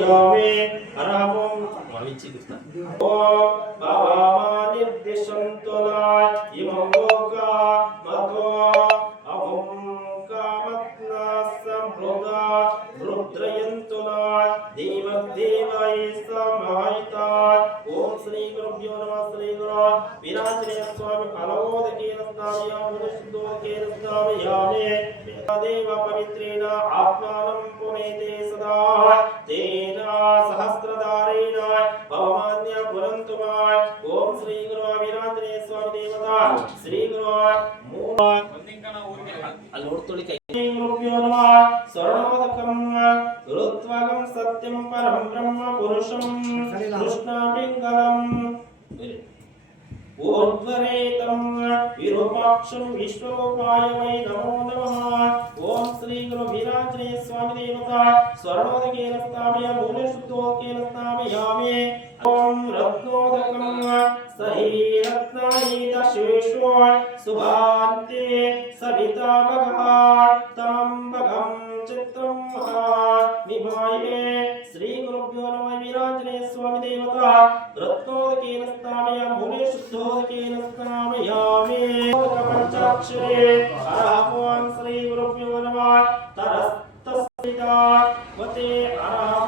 यामे अरहं भाविंचिगुस्ता ओम बाबा निर्देशंतोला इमोगा मतो अहं कामत्ना संभोगा रुद्रयंतोला देवदेवाय समाहिता ओम श्री गुरुभ्यो नमः श्री गुरु विराजने स्वामी फलोदके रस्तायाम शुद्धोदके रस्तायामे देव पवित्रेण आत्मानं पुनेते सदा तेन सहस्रधारेण भवमान्य पुरन्तुमाय ओम श्री गुरु विराजने स्वामी देवता श्री गुरु गुरुभ्यो नमः शरणोदकं गुरुत्वागं सत्यं परं ब्रह्म पुरुषं कृष्णपिङ्गलम् ऊर्ध्वरेतं विरूपाक्षं विश्वरूपाय वै नमो नमः ओम श्री गुरु विराजने स्वामी देवता स्वर्णोदके रस्तामय मूलशुद्धोदके रस्तामयामे ओम रत्नोदकं सहि रत्नानि दशेषु सुभान्ते सविता भगवान् भगं चित्रं निभाये श्री गुरुभ्यो नमः विराजने स्वामी देवता रत्नोदके रस्तामय मूलशुद्धोदके रस्तामयामे पंचाक्षरे अरहं श्री गुरुभ्यो नमः तरस्तस्मिता वते अरहं